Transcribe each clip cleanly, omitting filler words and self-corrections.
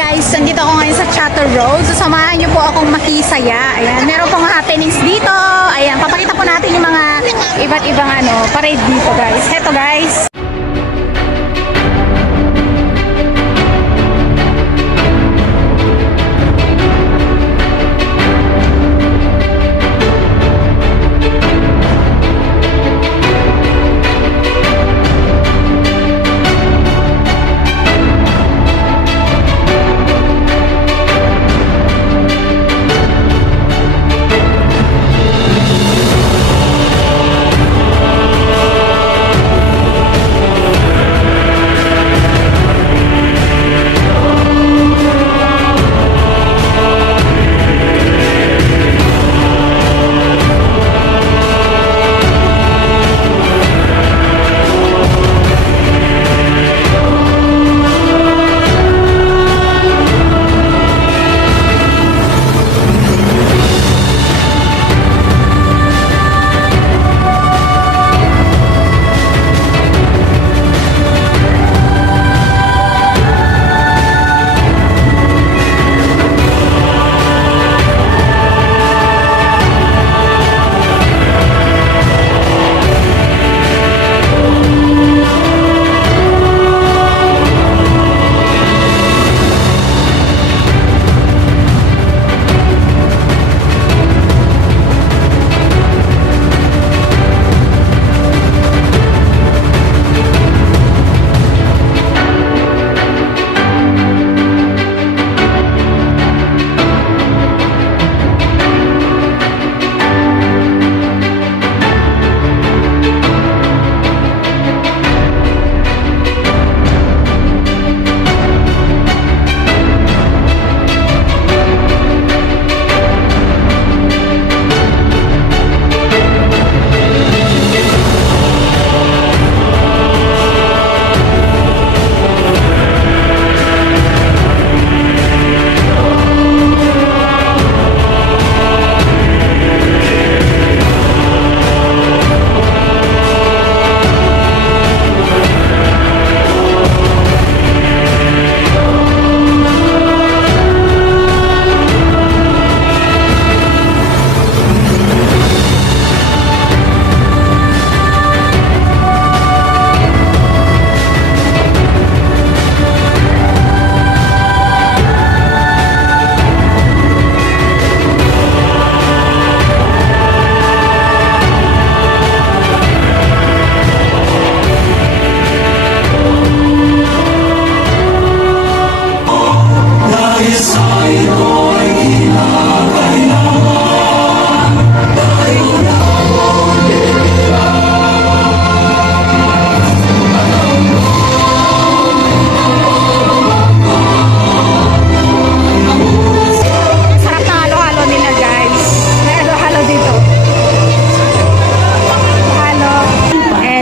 guys, nandito ako ngayon sa Chatter Road. So, samahan niyo po akong makisaya. Ayan, meron pong happenings dito. Ayan, papakita po natin yung mga iba't ibang parade dito guys. Heto guys.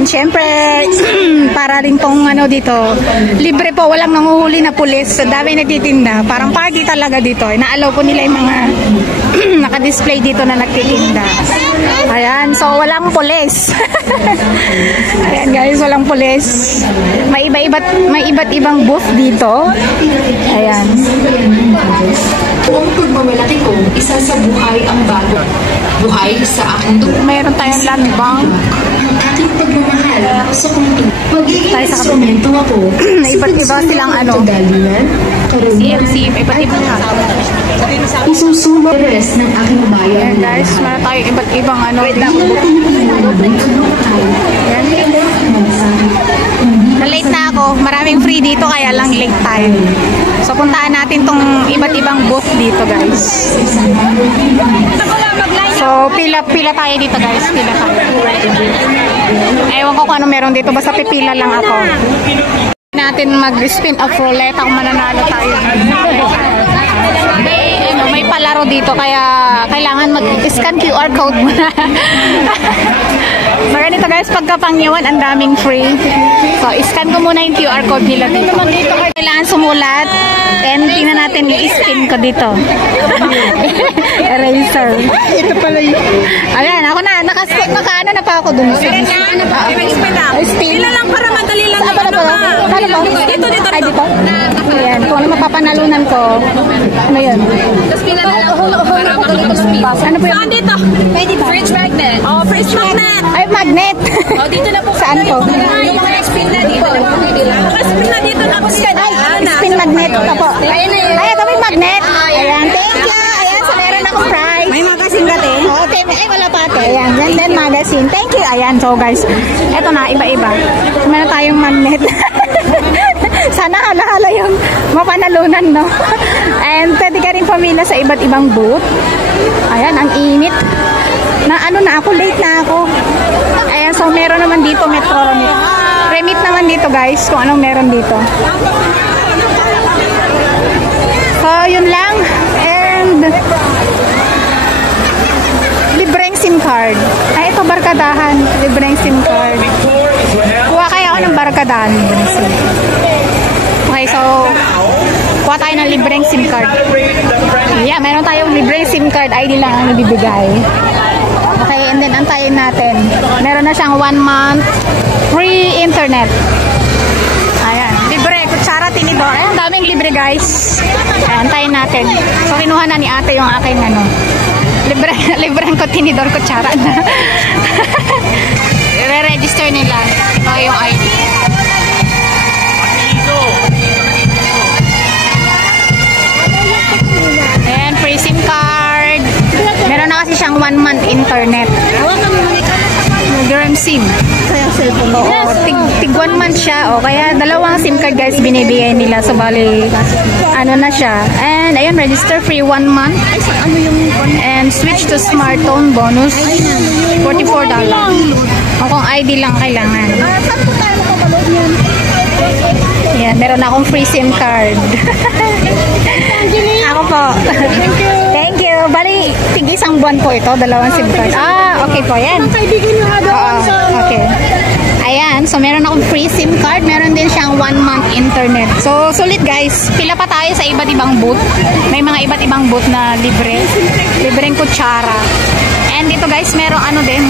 Siyempre, para rin pong dito, libre po, walang nanguhuli na pulis. Dami nagtitinda. Parang party talaga dito. Naalaw po nila yung mga naka-display dito na nagtitinda. Ayan, so walang pulis. Ayan guys, walang pulis. May iba't ibang booth dito. Ayan. Kung pagmamalaki ko, isa sa buhay ang bago. Buhay sa aking mayroon tayong land bank. Ang aking pagmamahal sa kung magiging instrumento ako. Iba't iba silang CMC, iba't ibang isusulong res ng aking bayan. Ayan guys, meron tayong iba't ibang Na-late na ako. Maraming free dito kaya lang late tayo. So puntaan natin tong iba't ibang booth dito guys. So pila tayo dito guys. Pila tayo. Ewan ko kung ano meron dito. Basta pipila lang ako. Natin mag-spin of roulette kung mananalo tayo. May palaro dito kaya kailangan mag-scan QR code muna. So ganito guys, pagkapangyawan ang daming free. So scan ko muna yung QR code nila dito. Kailangan sumulat and tingnan natin yung spin ko dito. Eraser. Ito pala yun. Ayan, ako na. Naka-ano na pa ako dun. Spin lang. Spin. Pila lang para madali lang. Saan ba? Paano ba? Dito. Ay, dito? Ayan. Kung ano mapapanalunan ko. Ano yun? Tapos pila na lang para makapag-spin. Ano po yun? Saan dito? Pwede ba? Fridge magnet. Oh, fridge magnet. Ay, magnet. Oh, dito na po. Saan po? Yung mga spin na dito. Mga spin na dito tapos ka na. Ay, spin magnet. Opo. Ayan na yun. Ay, ito may magnet. Ayan, thank you. Ayan, so meron akong prize. May magazine ka din? Oo, ay wala pa ate. Ayan, then magazine. Thank you. Ayan, so guys, eto na, iba-iba. So, meron tayong magnet. Sana hala-hala yung mapanalunan, no? And pwede ka rin pamila sa iba't ibang booth. Ayan, ang init. Na ano na ako, late na ako. Ayan, so meron naman dito, Metro Remit. Remit naman dito guys, kung anong meron dito. So, yun lang. And libreng SIM card. Ay, ito barkadahan. Libreng SIM card. Kuha kaya ako ng barkadahan. Libreng SIM. Okay, so kuha tayo ng libreng SIM card. Yeah, meron tayong libreng SIM card. ID lang ang nabibigay. Okay, and then antayin natin. Meron na siyang 1 month free internet. Ayan, libre. Kutsara, tinidor. Ayan, daming libre guys. Ayan, antayin natin. So, kinuha na ni ate yung aking ano. Libreng ko tinidor, kutsara na. I-register nila. Ito yung ID. Ayan, free SIM card. Meron na kasi siyang 1 month internet. Durham SIM. Oo, tig 1 month siya. O, kaya dalawang SIM card guys binibigay nila. So, bali, ano na siya. And, ayun, register free 1 month. And switch to smartphone bonus. $44. O, kung ID lang kailangan. Ayan, meron akong free SIM card. Ako po. Thank you. Bali, tig isang buwan po ito, dalawang SIM card. Ah, okay po, yan. Oo, okay. Ayan, so meron akong free SIM card. Meron din siyang 1 month internet. So, sulit guys. Pila pa tayo sa iba't ibang booth. May mga iba't ibang booth na libre. Libreng kutsara. And dito guys, merong ano din.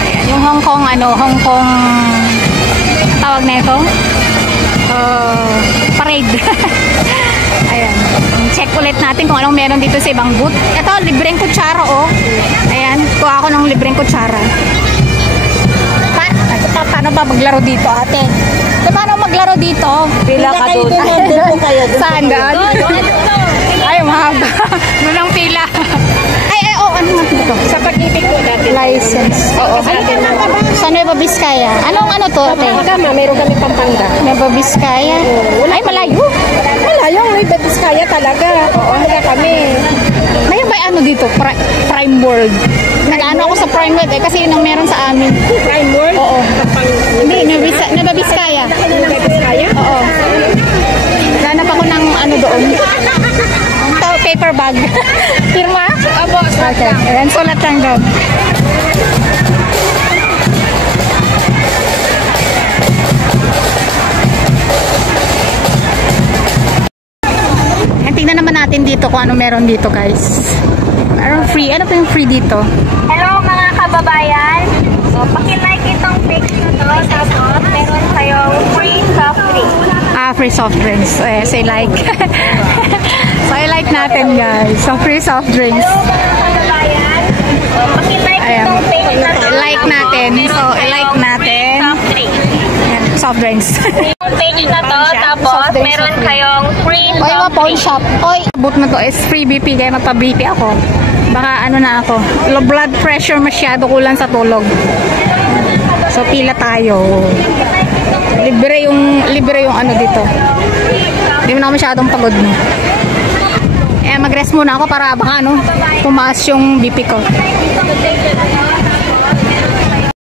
Ayan, yung Hong Kong, Hong Kong, tawag na ito? Parade. Ayan. Check ulit natin kung anong meron dito sa ibang booth. Ito, libreng kutsara, oh. Ayan, kuha ako ng libreng kutsara. Paano ba maglaro dito, ate? Paano maglaro dito? Pila ka doon. Saan doon? Ay, mahaba. Walang pila. Ano nga dito? Sa pag-ibig ko natin. License. Oo. Sa Nueva Vizcaya. Anong ano to, ate? Pampanga, meron kami Pampanga. Nueva Vizcaya? Ay, malayo. Malayo, Nueva Vizcaya talaga. Oo, wala kami. May ano dito? Prime World. Nag-ano ako sa Prime World kasi yun ang meron sa amin. Prime World? Oo. Hindi, Nueva Vizcaya. Nueva Vizcaya? Oo. Ganap ako ng ano doon. Paper bag. Firma? Abo, Okay. Ayan, sulat lang doon. And tingnan naman natin dito kung ano meron dito guys. Meron free. Ano pa yung free dito? Hello mga kababayan. So, paki-like itong page na to. Tapos, meron kayong free soft drink. Ah, free soft drinks. Say like. So, I-like natin guys. So, free soft drinks. Hello mga kababayan. So, paki-like Ayan. itong page na to. I-like natin. So, i-like natin. Soft drink. Ayan, soft drinks. Yung page na to. Tapos, Soft drinks, meron soft drinks. kayong free Oy, mga soft pawn drink. shop. Oy, boot na to is free BP. Kaya magpa-BP ako. Baka ano na ako. Low blood pressure masyado kulang sa tulog. So, pila tayo. Libre yung ano dito. Hindi mo na ako masyadong pagod mo. Mag-rest muna ako para baka tumaas yung BP ko.